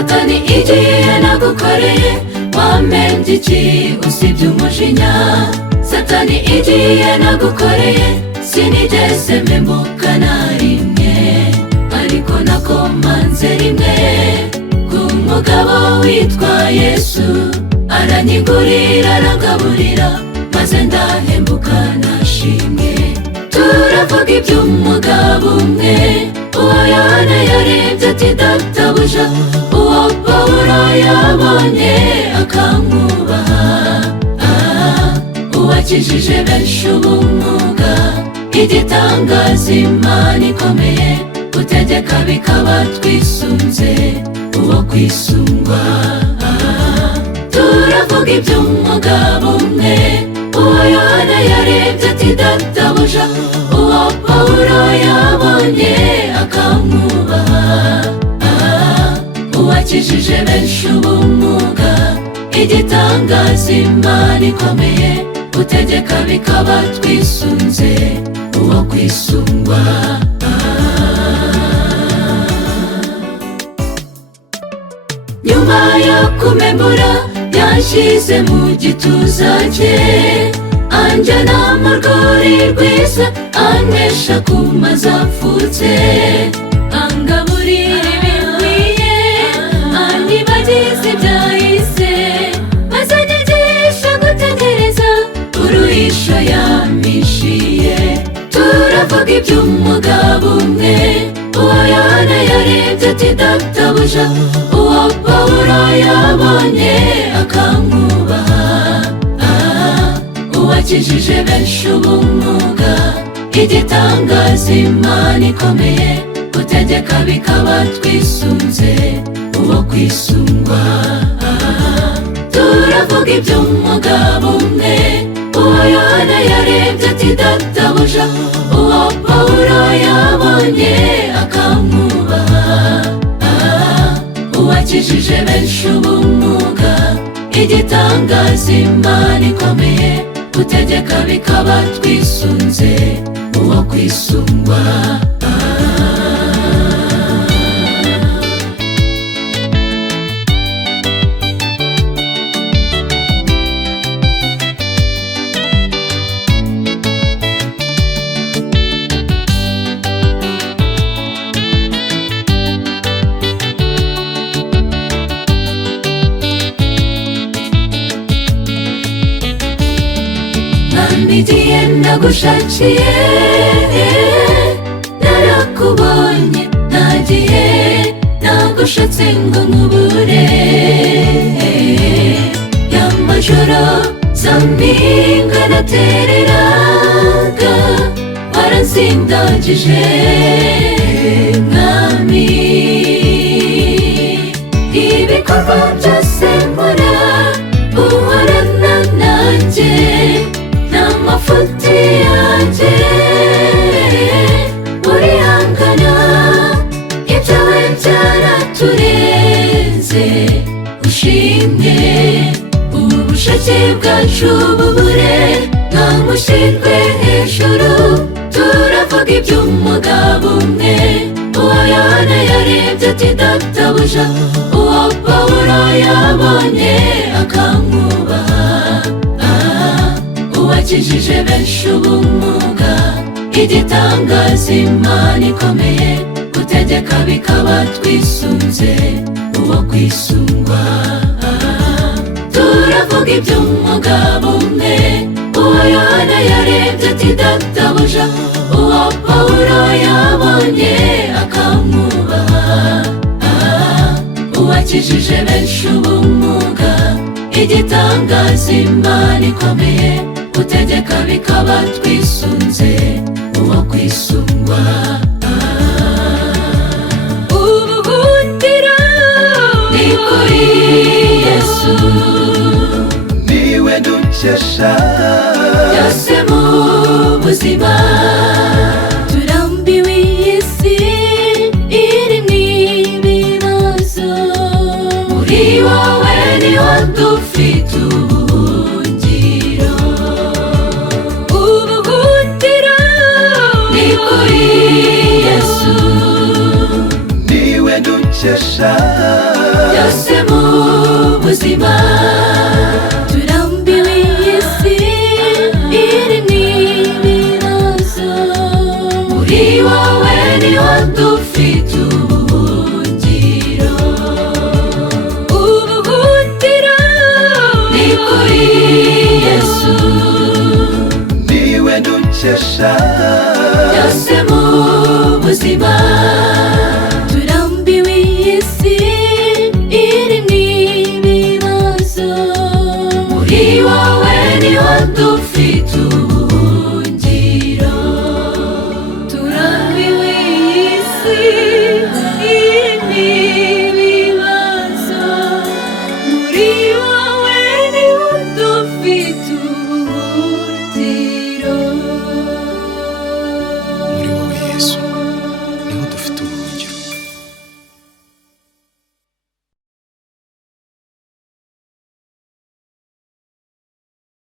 Satani igihe nagukoreye wamembye iki usibye umujinya? Satani igihe nagukoreye sinigeze mpembuka na rimwe, ariko nakomanze rimwe ku mugabo witwa Yesu, aranyigurira aragaburira maze ndahembuka nashimye. Turavuga iby'umugabo umwe uwo Yohana yarebye ati databuja, uwo Pawulo yabonye akamwubaha, uwakijije benshi ubumuga, igitangaza Imana ikomeye, utegeka bikaba twisunze uwo kwisungwa. Turavuga iby'umugabo umwe uwo Yohana yarebye ati databuja, uwo Pawulo yabonye akamwubaha, uwakijije benshi ubumuga, igitangaza Imana ikomeye, utegeka bikaba twisunze uwo kwisungwa. Nyuma yo kumembura yanshyize mu gituza cye, anjyana mu rwuri rwiza, anywesha ku mazi afutse, angaburira ibikwiye, anyibagiza ibyahise, maze anyigisha gutegereza uruhisho yampishiye. Turavuga iby'umugabo umwe uwo Yohana yarebye ati databuja, uwo Pawulo yabonye akamwubaha, uwakijije benshi ubumuga, igitangaza Imana ikomeye, utegeka bikaba twisunze uwo kwisungwa. Turavuga iby'umugabo umwe uwo Yohana yarebye ati databuja, uwo Pawulo yabonye akamwubaha, uwakijije benshi ubumuga, igitangaza Imana ikomeye, utegeka bikaba twisunze uwo kwisungwa. Igihe nagushakiye narakubonye, nta gihe nagushatse ngo nkubure, y'amajoro zampinga natereraga, waransindagije mwami. Ibikorwa byose nkora uhorana nanjye, n'amafuti yanjye urihangana, ibyawe byaraturenze, ushimye ubushake bwacu bubure, ntamushyirwe hejuru. Turavuga iby'umugabo umwe uwo Yohana yarebye ati databuja, uwo Pawulo yabonye akamwubaha, uwakijije benshi ubumuga, igitangaza Imana ikomeye, utegeka bikaba twisunze uwo kwisungwa. Turavuga iby'umugabo umwe uwo Yohana yarebye ati databuja, uwo Pawulo yabonye akamwubaha, uwakijije benshi ubumuga, igitangaza Imana ikomeye, utegeka bikaba twisunze uwo kwisungwa. Ubuhungiro ni kuri Yesu, niwe dukesha byose mu buzima. Turambiwe iyi si irimo ibibazo, muri wowe niho dufite ubuhungiro. Ubuhungiro ni kuri Yesu, niwe dukesha dukesha byose mu buzima. Turambiwe iyi si irimo ibibazo, muri wowe niho dufite ubuhungiro. Ubuhungiro ni kuri Yesu, niwe dukesha byose mu buzima. Turambiwe iyi si irimo ibibazo, muri wowe niho dufite ubuhungiro. Turambiwe iyi si irimo ibibazo, muri